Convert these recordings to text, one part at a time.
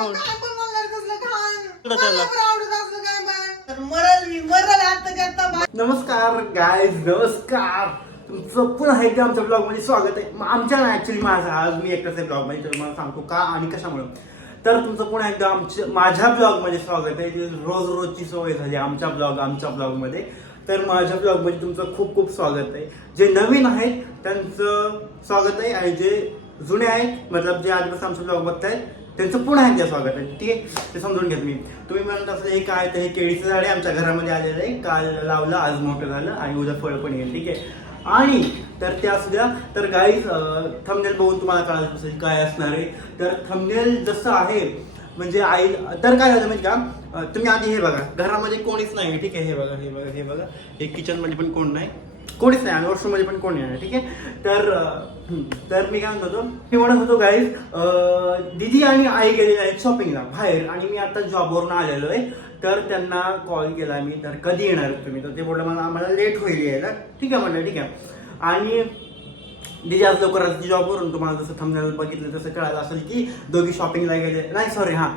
खाऊन काय पण म्हणणार कसलं घाण. तुला त्याला. मला पण आवडत असलं काय बाय. तर मरल मी, मरल आता करता बाय. नमस्कार गायज नमस्कार तुमचं पुन्हा एकदा आमच्या ब्लॉगमध्ये स्वागत आहे म- आमच्या ना ऍक्च्युली माझा आज मी एकटाच आहे ब्लॉगमध्ये तर मला सांगतो का आणि कशामुळे तर तुमचं पुन्हा एकदा आमच्या माझ्या ब्लॉगमध्ये स्वागत आहे जी रोज रोजची सवय झाली आमच्या ब्लॉग आमच्या ब्लॉगमध्ये तर माझ्या ब्लॉगमध्ये तुमचं खूप खूप स्वागत आहे जे नवीन आहेत त्यांचं स्वागत आहे आणि जे जुने आहेत मतलब जे आजपासून आमचं ब्लॉग बघतायत त्यांचं पुन्हा एकदा स्वागत. आहे ठीक आहे? ते समजून घेत मी. तुम्ही म्हणत असं हे काय तर हे केळीचं झाड आहे आमच्या घरामध्ये आलेलं आहे. काल लावलं आज मोठं झालं आणि उद्या फळ पण येईल. ठीक आहे? आणि तर त्या असू द्या. तर गाईज थमनेल बघून तुम्हाला कळायचं असेल काय असणार आहे? तर थमनेल जसं आहे म्हणजे आई तर काय झालं म्हणजे का? तुम्ही आधी हे बघा. घरामध्ये कोणीच नाही ठीक आहे? हे बघा हे बघा हे बघा. हे किचनमध्ये पण कोण नाही. कोणीच नाही आणि वॉशरूम पण कोणी नाही ठीक आहे? तर तर मी काय म्हणत होतो मी म्हणत होतो गाईज दिदी आणि आई गेलेले आहेत शॉपिंगला बाहेर आणि मी आता जॉबवरून आलेलो आहे. तर त्यांना कॉल केला मी तर कधी येणार तुम्ही? तर ते बोलले मला आम्हाला लेट होईल यायला. ठीक आहे म्हणलं ठीक आहे. आणि दिदी आज लवकर जॉबवरून तुम्हाला जसं थंबनेल बघितलं तसं कळालं असेल की दोघी शॉपिंगला गेले नाही सॉरी हां.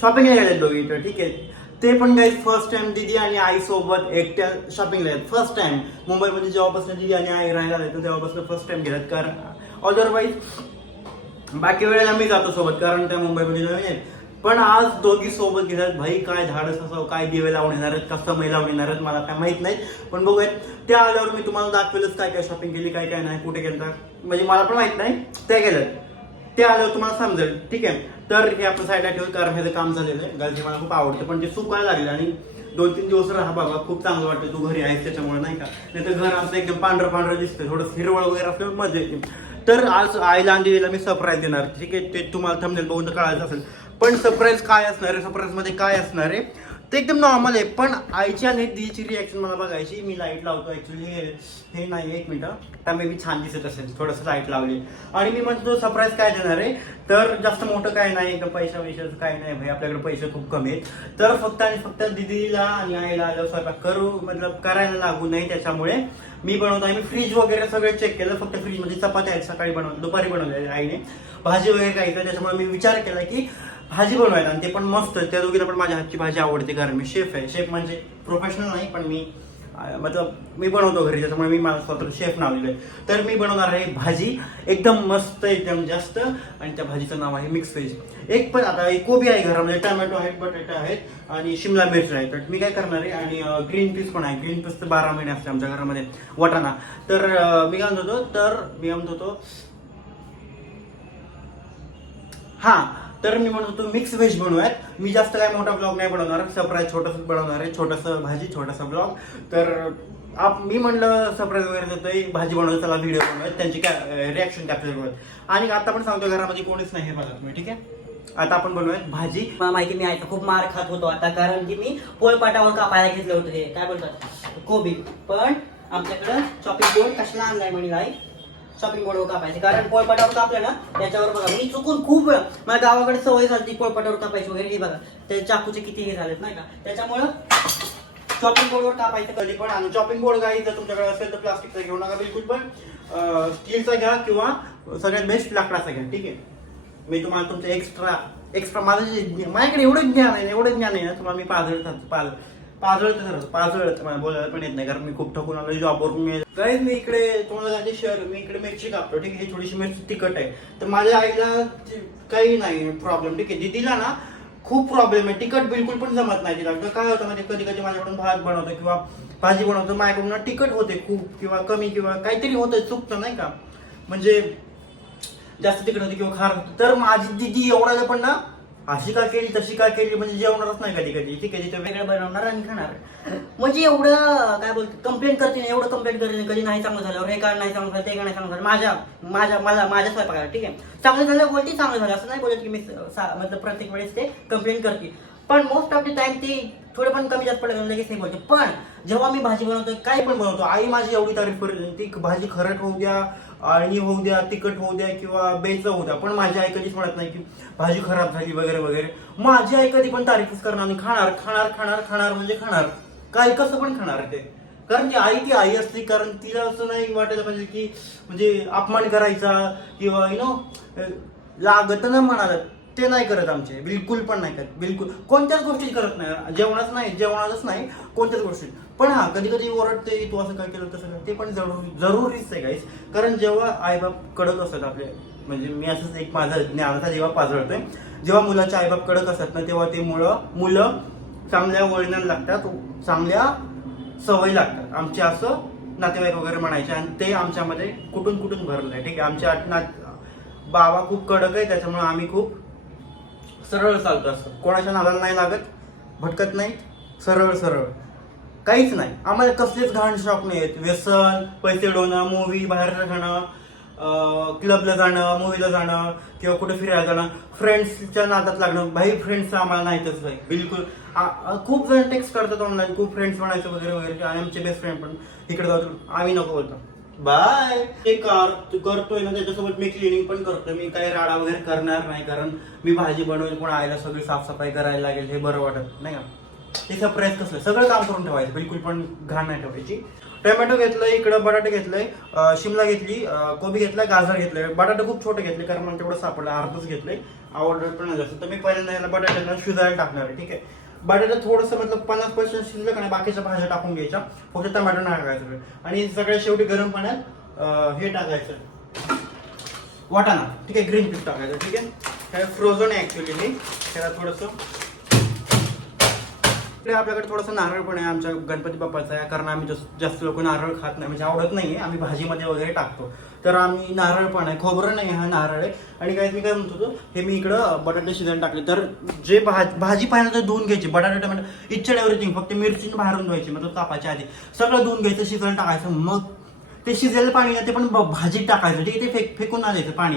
शॉपिंगला गेले दोघी तर ठीक आहे. ते पण काही फर्स्ट टाइम दिदी आणि आई सोबत एकट्या शॉपिंगला आहेत. फर्स्ट टाइम मुंबईमध्ये जेव्हापासून दिदी आणि आई राहायला येतो तर तेव्हापासून फर्स्ट टाइम गेलात. कारण अदरवाईज बाकी वेळेला मी जातो सोबत कारण त्या मुंबईमध्ये नवीन आहेत. पण आज दोघी सोबत गेल्यात. भाई काय धाडस असं काय दिवे लावून येणार आहेत कसं मै लावून येणार आहेत मला काय माहीत नाही. पण बघूयात त्या आल्यावर मी तुम्हाला दाखवेलच काय काय शॉपिंग केली काय काय नाही कुठे गेलं म्हणजे मला पण माहीत नाही ते गेल्यात. ते आल्यावर तुम्हाला समजेल. ठीक आहे? तर हे आपण साईडला ठेवून कारण ह्याचं काम झालेलं आहे गाजरी मला खूप आवडतं पण ते सुकायला लागलं आणि दोन तीन दिवस राहा बाबा खूप चांगलं वाटतं तू घरी आहेस त्याच्यामुळे नाही का? नाही तर घर आमचं एकदम पांढरं पांढरं दिसतं थोडं हिरवळ वगैरे असल्यावर मजा येते. तर आज आईला आणि दिदीला मी सरप्राईज देणार ठीक आहे? ते तुम्हाला थंबनेल बघून तर कळायचं असेल. पण सरप्राईज काय असणार आहे? सरप्राईजमध्ये काय असणार आहे? ते एकदम नॉर्मल आहे. पण आईची आणि दीदीची रिॲक्शन मला बघायची मी लाइट लावतो ऍक्च्युली हे हे नाही एक मिनिट. त्या मे बी छान दिसत असेल थोडंसं लाइट लावली. आणि मी म्हणतो सरप्राईज काय देणार आहे? तर जास्त मोठं काय नाही एकदम पैसा वैशाचं काय नाही भाई आपल्याकडे पैसे खूप कमी आहेत. तर फक्त आणि फक्त दीदीला आणि आईला आल्यावर स्वयंपाक करू मतलब करायला लागू नाही त्याच्यामुळे मी बनवतो. आहे मी फ्रीज वगैरे सगळं चेक केलं फक्त फ्रीजमध्ये म्हणजे चपात्या आहेत सकाळी बनवलं दुपारी बनवले आईने. भाजी वगैरे काही तर त्याच्यामुळे मी विचार केला की भाजी बनवायला आणि ते पण मस्त त्या दोघीला पण माझ्या हातची भाजी आवडते कारण मी शेफ आहे. शेफ म्हणजे प्रोफेशनल नाही पण मी मतलब मी बनवतो घरी त्याच्यामुळे मी मला स्वतः शेफ नाव आहे तर मी बनवणार आहे भाजी एकदम मस्त एकदम जास्त आणि त्या भाजीचं नाव आहे मिक्स व्हेज एक पण आता एक कोबी आहे घरामध्ये टमॅटो आहेत बटाटे आहेत आणि शिमला मिरची आहे. तर मी काय करणार आहे आणि ग्रीन पीस पण आहे. ग्रीन पीस तर बारा महिने असते आमच्या घरामध्ये वाटाणा. तर मी काय म्हणत होतो तर मी काय म्हणत होतो हां तर मी म्हणत होतो मिक्स व्हेज बनवूयात. मी जास्त काय मोठा ब्लॉग नाही बनवणार. सरप्राईज छोटंसं बनवणार आहे. छोटंसं भाजी छोटासा ब्लॉग तर आप मी म्हणलं सरप्राईज वगैरे देतोय. भाजी बनवतो त्याला व्हिडिओ बनवत त्यांची काय रिॲक्शन कॅप्चर करत आणि आता पण सांगतो घरामध्ये कोणीच नाही हे बघा तुम्ही ठीक आहे? आता आपण बनवूयात भाजी. मला माहिती मी आईचा खूप मार खात होतो आता कारण की मी पोळपाटावर कापायला घेतलं होतं हे काय बोलतात? कोबी. पण आमच्याकडं चॉपिंग बोर्ड कशाला आणलाय म्हणजे आई? शॉपिंग बोर्डवर कापायचे. कारण पोळपाटावर कापलं ना त्याच्यावर बघा मी चुकून खूप माझ्या मला गावाकडे सवय झाली पोळपाटावर कापायची वगैरे. हे बघा ते चाकूचे किती हे झालेत नाही का? त्याच्यामुळं शॉपिंग बोर्डवर कापायचं कधी पण. आणि शॉपिंग बोर्ड काही जर तुमच्याकडे असेल तर प्लास्टिकचा घेऊ नका बिलकुल पण स्टीलचा घ्या किंवा सगळ्यात बेस्ट लाकडाचा घ्या. ठीक आहे? मी तुम्हाला तुमचं एक्स्ट्रा एक्स्ट्रा माझं जे माझ्याकडे एवढं ज्ञान आहे एवढं ज्ञान आहे ना तुम्हाला मी पाहत पाज पाजळत सर पाजळत मला बोलायला पण येत नाही कारण मी खूप ठकून आलो जॉबवरून. मी काहीच मी इकडे तुम्हाला सांगते शहर मी इकडे मिरची कापतो ठीक आहे? ही थोडीशी मिरची तिखट आहे. तर माझ्या आईला काही नाही प्रॉब्लेम ठीक आहे? दिदीला ना खूप प्रॉब्लेम आहे. तिखट बिलकुल पण जमत नाही तिला. काय होतं म्हणजे कधी कधी माझ्याकडून भात बनवतो किंवा भाजी बनवतो माझ्याकडून तिखट होते खूप किंवा कमी किंवा काहीतरी होतं चुकतं नाही का? म्हणजे जास्त तिखट होते किंवा खार होतं. तर माझी दिदी एवढा पण ना अशी का केली तशी का केली म्हणजे जेवणारच नाही कधी कधी. ठीक आहे तिथे वेगळं बनवणार आणि खाणार. म्हणजे एवढं काय बोलतो कंप्लेंट करते ना एवढं कंप्लेंट करते कधी नाही चांगलं झालं हे का नाही चांगलं झालं ते काय नाही चांगलं झालं. माझ्या माझ्या मला माझ्या स्वयंपाकाला ठीक आहे. चांगलं झालं बोलते चांगलं झालं असं नाही बोलत की मी सा- मतलब प्रत्येक वेळेस ते कंप्लेंट करते पण मोस्ट ऑफ द टाइम ती थोडं पण कमी जास्त पडलं लगेच नाही बोलतो. पण जेव्हा मी भाजी बनवतो काही काय पण बनवतो आई माझी एवढी तारीफ करते ती भाजी खरट होऊ द्या अळणी होऊ द्या तिखट होऊ द्या किंवा बेच होऊ द्या. पण माझी आई कधीच म्हणत नाही की भाजी खराब झाली वगैरे वगैरे. माझी आई कधी पण तारीफच करणार आणि खाणार खाणार खाणार खाणार म्हणजे खाणार. काय कसं पण खाणार ते. कारण ती आई ती आई असते कारण तिला असं नाही वाटायला पाहिजे की म्हणजे अपमान करायचा किंवा यु नो लागत ना म्हणाला ते नाही करत आमचे बिलकुल पण नाही करत बिलकुल. कोणत्याच गोष्टी करत नाही. जेवणाच नाही जेवणातच नाही कोणत्याच गोष्टी पण हा कधी कधी ओरडते तू असं काय केलं तसं काय? ते पण जरूर जरुरीच आहे काहीच कारण जेव्हा आईबाप कडक असतात आपले म्हणजे मी असंच एक माझा ज्ञानाचा जेव्हा पाजळतोय. जेव्हा मुलाचे आईबाप कडक असतात ना तेव्हा ते मुलं मुलं चांगल्या वळणाला लागतात चांगल्या सवयी लागतात. आमचे असं नातेवाईक वगैरे म्हणायचे आणि ते आमच्यामध्ये कुठून कुठून भरलं आहे ठीक आहे? आमच्या नात बाबा खूप कडक आहे त्याच्यामुळे आम्ही खूप सरळ चालतं असं कोणाच्या नादाला नाही लागत भटकत नाही सरळ सरळ. काहीच नाही. आम्हाला कसलेच घाण शॉक नाही आहेत व्यसन पैसे डोणं मूवी बाहेर खाणं क्लबला जाणं मूवीला जाणं किंवा कुठे फिरायला जाणं फ्रेंड्सच्या नादात लागणं. भाई फ्रेंड्स आम्हाला नाहीतच भाई. बिलकुल. आ- खूप जण टेक्स्ट करतात ऑनलाईन खूप फ्रेंड्स म्हणायचं वगैरे वगैरे आणि आमचे बेस्ट फ्रेंड पण इकडे जातो आम्ही नको बोलतो. बाय. ते कर तू करतोय ना त्याच्यासोबत मी क्लिनिंग पण करतोय. मी काही राडा वगैरे करणार नाही कारण मी भाजी बनवेल पण आईला सगळी साफसफाई करायला लागेल हे बरं वाटत नाही का? ते सरप्राईज कसलं? सगळं काम करून ठेवायचं बिलकुल पण घाण नाही ठेवायची. टोमॅटो घेतलंय इकडं बटाटे घेतलंय शिमला घेतली कोबी घेतलाय गाजर घेतलंय. बटाटे खूप छोटे घेतले कारण मला तेवढं सापडलं अर्धच घेतलंय. आवडत पण नाही जास्त. तर मी पहिल्यांदा याला बटाट्याला शिजायला टाकणार आहे ठीक आहे? बटाटा थोडंसं मतलब पन्नास पर्सेंट शिजलं आणि बाकीच्या भाज्या टाकून घ्यायच्या. फक्त टमाटर नाही टाकायचं आणि सगळ्यात शेवटी गरम पाण्यात हे टाकायचं. वाटाणा. ठीक आहे ग्रीन पीस टाकायचं. ठीक आहे? फ्रोझन आहे ॲक्च्युली हे. त्याला थोडंसं इकडे आपल्याकडे थोडंसं नारळ पण आहे आमच्या गणपती बाप्पाचा आहे कारण आम्ही जास्त जास्त लोक नारळ खात नाही म्हणजे आवडत नाही आहे आम्ही भाजीमध्ये वगैरे टाकतो. तर आम्ही नारळ पण आहे खोबरं नाही हा नारळ आहे. आणि काय मी काय म्हणतो होतो, हे मी इकडं बटाटे शिजायला टाकले. तर जे भाजी भाजी पाहिजे तर धुवून घ्यायची बटाटे टमाटर इच्छा एव्हरीथिंग फक्त मिरची बाहेरून धुवायची मतलब कापाच्या आधी. सगळं धुवून घ्यायचं शिजन टाकायचं मग ते शिजेल पाणी ते पण ब- भाजीत टाकायचं ठीक आहे ते फेक फेकून ना द्यायचं पाणी.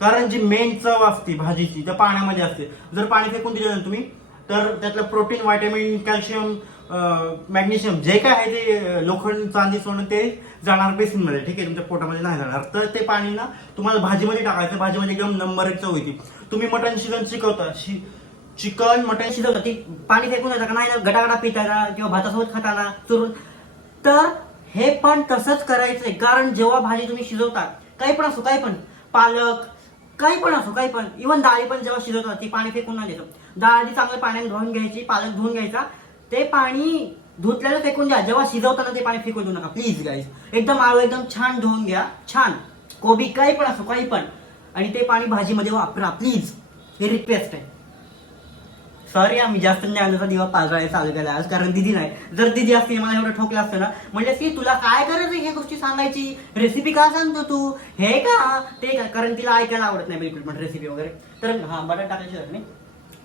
कारण जी मेन चव असते भाजीची त्या पाण्यामध्ये असते. जर पाणी फेकून दिलं ना तुम्ही तर त्यातलं प्रोटीन व्हायटॅमिन कॅल्शियम मॅग्नेशियम जे काय आहे ते लोखंड चांदी सोनं ते जाणार बेसिनमध्ये ठीक आहे? तुमच्या पोटामध्ये नाही जाणार. तर ते पाणी ना तुम्हाला भाजीमध्ये टाकायचं. भाजीमध्ये एकदम नंबर एक चव होती तुम्ही मटण शिजन शिकवता शि चिकन मटण शिजवलं ती पाणी फेकून जायचं का? नाही ना गटागटा पिताना किंवा भातासोबत खाताना चुरून. तर हे पण तसंच करायचंय. कारण जेव्हा भाजी तुम्ही शिजवता काही पण असो काही पण पालक काही पण असो काही पण. इव्हन डाळी पण जेव्हा शिजत ती पाणी फेकून नाही द्यायचं डाळ आधी चांगलं पाण्याने धुवून घ्यायची पालक धुवून घ्यायचा. ते पाणी धुतल्याला फेकून द्या. जेव्हा शिजवताना ते पाणी फेकून देऊ नका. प्लीज गाईज एकदम आळू एकदम छान धुवून घ्या. छान. कोबी काही पण असो काही पण. आणि ते पाणी भाजीमध्ये वापरा. प्लीज हे रिक्वेस्ट आहे. सॉरी आम्ही जास्त ज्ञानाचा दिवा पाजळायला चालू केला आज कारण दिदी नाही. जर दिदी असते मला एवढं ठोकलं असतं ना म्हणजे की तुला काय करायचं हे गोष्टी सांगायची? रेसिपी का सांगतो तू? हे का? ते का? कारण तिला ऐकायला आवडत नाही बिलकुल पण रेसिपी वगैरे. तर हा बटाट टाकायची नाही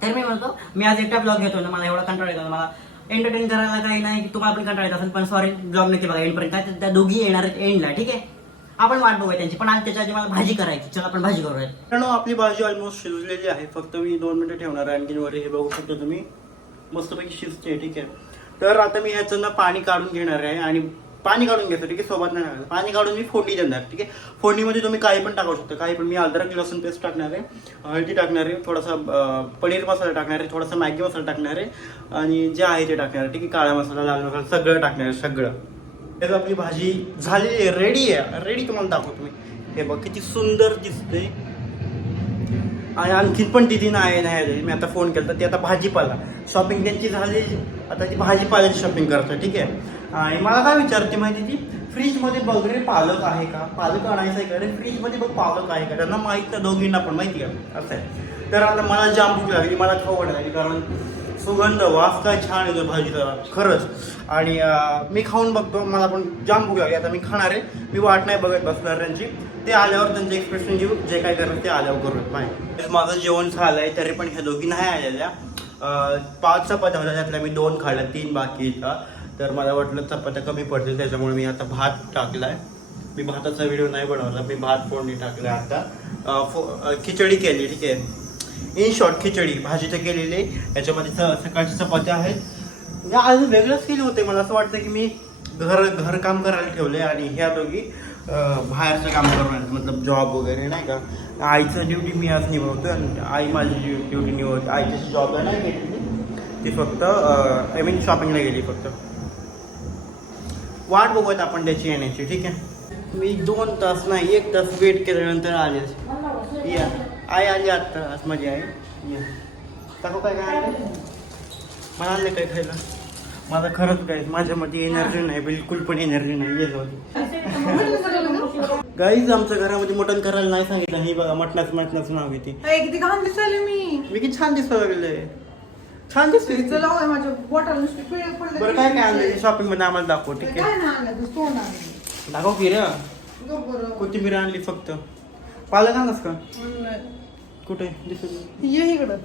तर मी म्हणतो मी आज एकटा ब्लॉग घेतो ना मला एवढा कंटाळा येतो मला एंटरटेन करायला काही नाही की तुम्हाला पण कंटाळा येत असेल पण सॉरी ब्लॉग नक्की बघा एंडपर्यंत त्या दोघी येणार आहेत एंडला ठीक आहे? आपण वाट बघूया त्यांची. पण आज त्याच्या आधी मला भाजी करायची. चला आपण भाजी करूया. आपली भाजी ऑलमोस्ट शिजलेली आहे. फक्त मी दोन मिनिटं ठेवणार आहे. आणखी वर हे बघू शकता तुम्ही. मस्तपैकी शिजते ठीक आहे. तर आता मी ह्याचं ना पाणी काढून घेणार आहे. आणि पाणी काढून घेतो ठीक आहे? सोबत नाही टाकायचं. पाणी काढून मी फोडणी देणार ठीक आहे? फोडणीमध्ये तुम्ही काही पण टाकू शकता. काही पण. मी अद्रक लसूण पेस्ट टाकणार आहे. हळदी टाकणार आहे. थोडासा पनीर मसाला टाकणार आहे. थोडासा मॅगी मसाला टाकणार आहे. आणि जे आहे ते टाकणार आहे ठीक आहे? काळा मसाला लाल मसाला सगळं टाकणार आहे सगळं. त्यात आपली भाजी झालेली आहे रेडी आहे. रेडी तुम्हाला दाखवतो मी. हे बघ किती सुंदर दिसते आणि आणखीन पण दिदी नाही नाही आलेली मी आता फोन केला तर ती आता भाजीपाला. शॉपिंग त्यांची झाली आता ती भाजीपाल्याची शॉपिंग करतो ठीक आहे? आणि मला काय विचारते माहिती ती? फ्रीजमध्ये बघ रे पालक आहे का? पालक आणायचं आहे का? रे फ्रीजमध्ये बघ पालक आहे का? त्यांना माहीत नाही दोघींना पण माहिती आहे. असं आहे. तर आता मला जाम भूक लागली मला खाऊ वाटायला लागली कारण सुगंध वास काय छान येतो भाजीचा. खरंच. आणि मी खाऊन बघतो मला पण जाम भूक लागली आता मी खाणार आहे. मी वाट नाही बघत बसणार त्यांची. ते आल्यावर त्यांचे एक्सप्रेशन घेऊ जे काय करणार ते आल्यावर करू बाय माझं जेवण झालं आहे तरी पण ह्या दोघी नाही आलेल्या. पाच चपात्या होत्या त्यातल्या मी दोन खाल्ल्या तीन बाकी आहेत तर मला वाटलं चपात्या कमी पडतील त्याच्यामुळे मी आता भात टाकलाय. मी भाताचा व्हिडिओ नाही बनवला मी भात फोडणी टाकलाय आता. फो- खिचडी केली ठीक आहे. इन शॉर्ट खिचडी भाजी तर केलेली. आहे. याच्यामध्ये स- सकाळची चपात्या आहेत. म्हणजे आज वेगळंच फील होते मला असं वाटतं की मी घर घर काम करायला ठेवले आणि ह्या दोघी बाहेरचं काम करणार मतलब जॉब वगैरे नाही का? आईचं ड्युटी मी आज निभावतो आणि आई माझी ड्युटी निभावते आईची जॉबला नाही गेली ती फक्त आय मीन शॉपिंगला गेली फक्त. वाट बघूयात आपण त्याची येण्याची ठीक आहे? मी दोन तास नाही एक तास वेट केल्यानंतर आले. या. आई आली आत्ता आज माझी आई. ये. टाकू काय काय मला आणलं काय खायला? माझा खरंच काय माझ्यामध्ये एनर्जी नाही बिलकुल पण एनर्जी नाही गाईज आमच्या घरामध्ये मटण करायला नाही सांगितलं हे बघा मटणाचं मटणाचं नाव घेते. किती घाण दिसायले मी. मी किती छान दिसायला. लागले छान दिसते बरं काय काय आणलं शॉपिंगमध्ये आम्हाला दाखव ठीक आहे? दाखव की रे. कोथिंबीर आणली फक्त. पालक आणलास का. कुठे? दिसत. ये इकडं.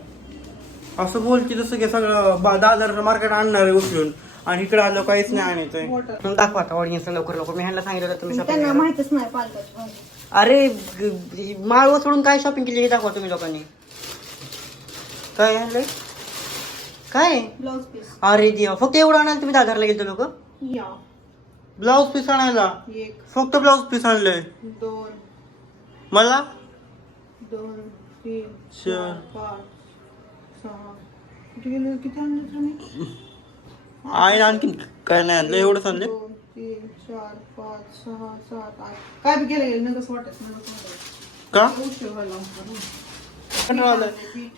असं बोल की जसं की सगळं बा- दहा हजार मार्केट आणणार आहे उचलून. आणि इकडे आलं काहीच नाही आणायचंय. मग दाखवा आता ऑडियन्स लवकर लवकर. मी ह्यांना सांगितलं होतं तुम्ही त्यांना माहितच नाही पालकाची. भाजी अरे ग- माळव सोडून काय शॉपिंग केली हे दाखवा तुम्ही लोकांनी. काय आणलंय? काय? ब्लाऊज पीस अरे देवा फक्त एवढं आणायला तुम्ही दहा हजारला गेलो लोक? या. ब्लाऊज पीस आणायला? एक. फक्त ब्लाऊज पीस आणलंय. दोन. मला? दोन तीन चार. पाच. किती किती आणले तुम्ही आहे आणखी काय नाही आणलं एवढंच आणलं. दोन तीन चार पाच सहा सात आठ. काय बी गेलं वाटत का? उशीर व्हायला लागला. कंटाळा आलाय. पीठ.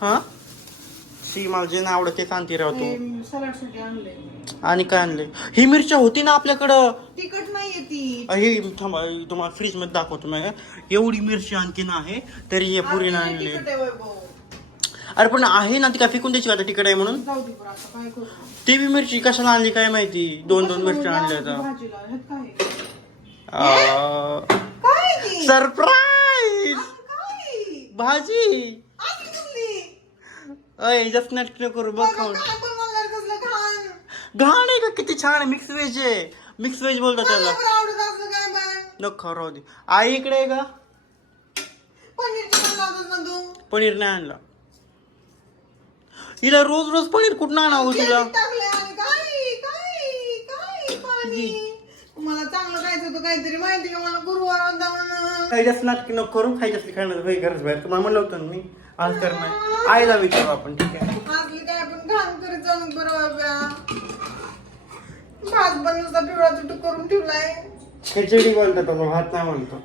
हा? शी मला जे नाही आवडत राव आणले आणि काय आणले ही मिरच्या होती ना आपल्याकडं? तिखट नाहीये ती. हे थांबा तुम्हाला फ्रीजमध्ये दाखवतो मी एवढी मिरची आणखीन आहे तरी हे पुरीनं आपली आणले तिखट आहे वैभव. अरे पण आहे ना ती काय फेकून द्यायची का आता तिकडे आहे म्हणून? जाऊ दे बरं आता काय करू? ती बी मिरची कशाला आणली काय माहिती? दोन दोन मिरच्या आणल्या आता. भाजीला? ह्यात काय आहे? काय आहे ती? सरप्राईज! काय? भाजी? अय जस्ट नाटक करू बघ काय कसलं घाण. घाण आहे का? किती छान मिक्स व्हेज आहे. मिक्स व्हेज बोलतात मला त्याला. बरं आवडत असलं काय पण. नको खाऊ राहू दे. आई इकडे आहे का? पनीरची पण लावतोस ना तू? पनीर नाही आणला. हिला रोज रोज पनीर कुठं आणावं तुला तेल टाकलंय आणि काय, काय, काय पाणी? मला चांगलं खायचं होतं काहीतरी माहिती का? मला गुरुवार होता म्हणून. नको करू काही गरज बाहेर तुम्हाला म्हणलं होतं ना मी. आज नाही. आईला विचारू आपण ठीक आहे. काय आपण घाण करीत जाऊन बरं बाबा भात पण नुसता पिवळा चुटू करून ठेवलाय. खिचडी बोलतो तो भात नाही म्हणतो.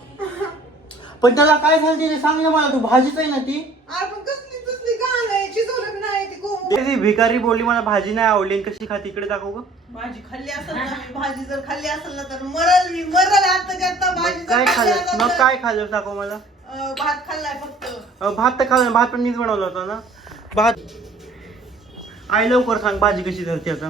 पण त्याला काय झालं ते सांग ना मला तू भाजीच आहे ना ती. अरे पण कसली तसली घाण आहे शिजवलं बी नाही ती भिकारी बोलली मला भाजी नाही आवडली कशी खाते? इकडे दाखव का भाजी खाल्ली असेल ना मी भाजी जर खाल्ली असेल ना तर मरल मी मरल आता करता भाजी जर काय खाल्ली खाल्लं? असेल मग तर- काय खाल्लं? दाखव मला. अं, भात खाल्लाय फक्त. अ, भात तर खाल्लं भात पण मीच बनवला होता ना. भात आई लवकर सांग भाजी कशी झाली आता?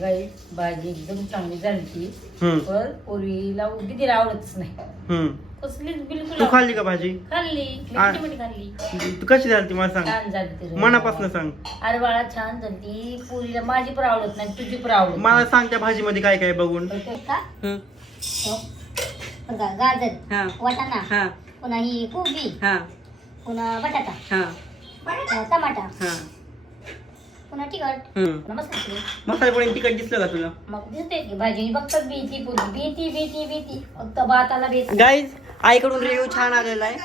गाई भाजी एकदम चांगली झाली ती हम्म. पण पूर्वीला किती आवडतच नाही. हम्म. कसलीच बिलकुल तू खाल्ली का भाजी. खाल्ली. आ- मिठी मिठी खाल्ली. तू कशी झाली ती मला सांग. छान झाली ती मनापासून सांग. अरे बाळा छान झाली ती पुरीला माझी पण आवडत नाही तुझी पण आवडत मला सांग त्या भाजीमध्ये काय काय बघून. नाही. का? हम्म. बघा गाजर हा. वाटाणा हा. पुन्हा ही कोबी हा. पुन्हा बटाटा हा. अं, टमाटा हा. पुन्हा तिखट. पुन्हा मसाले मसाले पण तिखट दिसलं का तुला? मग दिसते की भाजी. बघतात भीती पुरी भीती भीती भीती. फक्त भाताला भीती. गाईज आईकडून रिव्ह्यू छान आलेला आहे.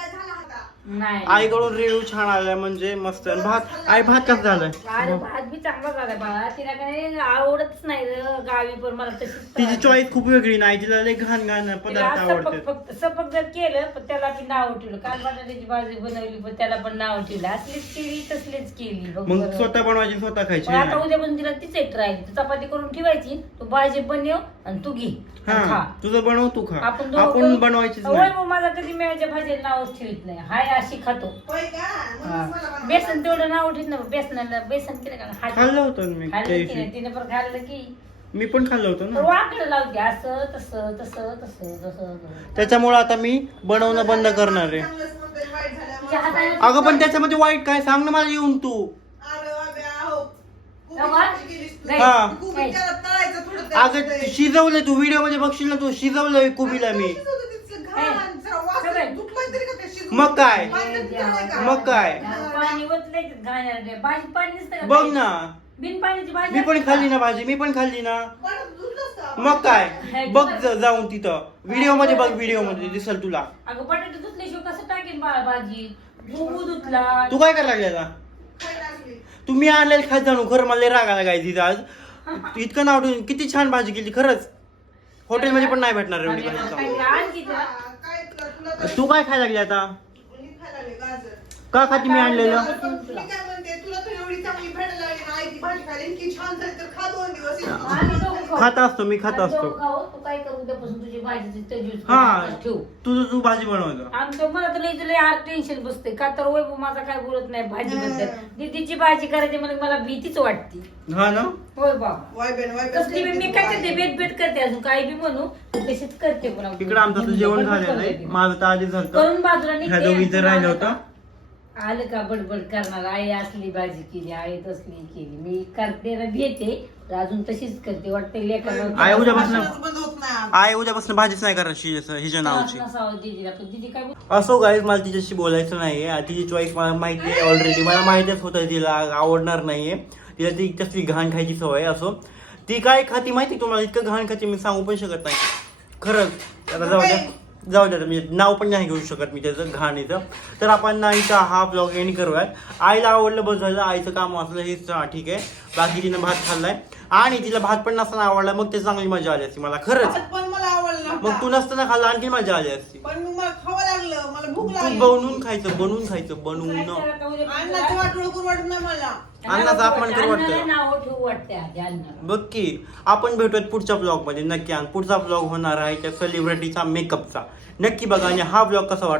नाही. आईकडून रिव्ह्यू छान आलाय म्हणजे मस्त. आणि भात आई भात कसं झालाय? अरे भात बी चांगला झाला बाळा. तिला काय आवडतच नाही रे गावी पण मला तशीच तिची चॉईस खूप वेगळी. नाही तिला लय घाण घाण तिला पदार्थ सपक आवडतात. फक्त सपक जर केलं पण त्याला बी नाव ठेवलं. काल बटाट्याची भाजी बनवली पण त्याला पण नाव ठेवलं. असलीच केली तसलीच केली. बघ मग बरं. स्वतः बनवायची स्वतः खायची आता उद्या पण तिला तीच एक ट्राय चपाती करून ठेवायची तू भाजी बनव आणि तू घे आणि हा तुझं बनव तू खा. आपण दोघं आपण करू. बनवायचीच होय नाही. मग माझा कधी मेळ्याच्या भाजीला नावच ठेवत नाही. हाय अशी खातो होय का हा. म्हणून मला बनवायला बेसन तेवढं नाव ठेवत नाही बेसनाला बेसन केलं का हात- खाल्लं होतं ना मी त्या खाल्लं की दिवशी नाही तिने पण खाल्लं की मी पण खाल्लं होतं तर ना वाकडं लावते असं तसं तसं तसं तसं त्याच्यामुळे आता मी बनवणं बंद करणार आहे चांगलंच म्हणतोय, वाईट झालं. तिच्या हाताने- अगं पण त्याच्यामध्ये वाईट काय सांग ना मला येऊन तू. कोबी तेव्हा? केलीस तू. नाही. हा. कोबी त्याला तळायचं थोडं त्याला अगं ते- शिजवलंय तू व्हिडिओमध्ये बघशील ना तू शिजवलंय कोबीला मी घाण, जरा वास हे बघ. तुटलं तरी का ते शिजवून? मग काय? मग काय? पाणी ओतलंय घाण्याला भाजी पाणी नसतं का बघ? ना बिन पाण्याची भाजी मी पण खाल्ली? ना भाजी मी पण खाल्ली ना? मग काय बघ ज- जाऊन तिथं व्हिडिओमध्ये बघ व्हिडिओमध्ये दिसल तुला अगं बटाटे धुतल्याशिवाय कसं टाकेन बाळा भाजी गहू धुतला तू काय करायला लागला आता? खायला लागली. तुम्ही आणलेलं खात जाणू खरं मला लय राग आला काय तिथं आज इतकं नाव ठेवून किती छान भाजी केली खरंच हॉटेलमध्ये पण नाही भेटणार एवढी भाजी चांगली हा, काय तुला- तुला तर- तू काय खायला लागली आता. का खाती मी आणलेलं? मी काय म्हणते तुला तर एवढी चांगली लागली ना आई ती भाजी खायला इतकी छान झाली तर खा दोन दिवस. आम्ही दोघं खाऊ. खात. असतो मी खात असतो. दोघं खाऊ. तू काय करू उद्यापासून तुझी भाजी तजवीज हा ठेवू. तुझं तू भाजी बनवायचं आमचं मला तर लई लई आर टेन्शन बसते. का तर वैभव माझा काय बोलत नाही भाजी हं. दीदीची भाजी करायची मला मला भीतीच वाटते. हा ना? होय बाबा. वाय बेन वाय कसली मी मी काय करते? बेत बेत करते अजून काही बी म्हणू तशीच करते तिकडं आमचं आता जेवण झालेलं आहे. माझं तर आधी झालं करून बाजूला ह्या राहिलं होतं आलं का बडबड करणार? आई असली भाजी केली आई तसली केली. मी करते ना भेटे तर अजून तशीच करते. वाटते आई लेकर उद्यापासून बंद होत नाही आई उद्यापासून भाजीच नाही करायची हिच्या नावाची. दीदीला पण दीदी काय बोल- असो गाईज मला तिच्याशी बोलायचं नाहीये. तिची चॉईस मला माहिती आहे ऑलरेडी मला माहितीच होतं तिला आवडणार नाहीये. तिला ती तसली घाण खायची सवय आहे, असो. ती काय खाती माहिती तुम्हाला? इतकं घाण खाती मी सांगू पण शकत नाही. खरंच. आता जाऊ द्या. जाऊ द्या मी नाव पण नाही घेऊ शकत मी त्याचं घाणीचं तर आपण नाहीचा हा ब्लॉग एंड करूयात. आईला आवडलं बसवायला आईचं काम असलं हेच ठीक आहे. बाकी तिनं भात खाल्लाय. आणि तिला भात पण नसताना आवडला मग ते चांगली मजा आली असती मला खरंच. भात पण मला आवडला मग तू नसताना खाल्ला आणखी मजा आली असती. पण मग मला खावं लागलं मला भूक तू लागली. बनवून खायचं बनवून खायचं बनवून अन्नाचं वाटोळ करू वाटत नाही मला. अन्नाचं अपमान करू वाटतं. अन्नाला नावं ठेवू वाटते आधी अन्नाला बघ की आपण भेटूयात पुढच्या ब्लॉगमध्ये नक्की. आणि पुढचा ब्लॉग होणार आहे त्या सेलिब्रिटीचा मेकअपचा नक्की बघा आणि हा ब्लॉग कसा वाटतो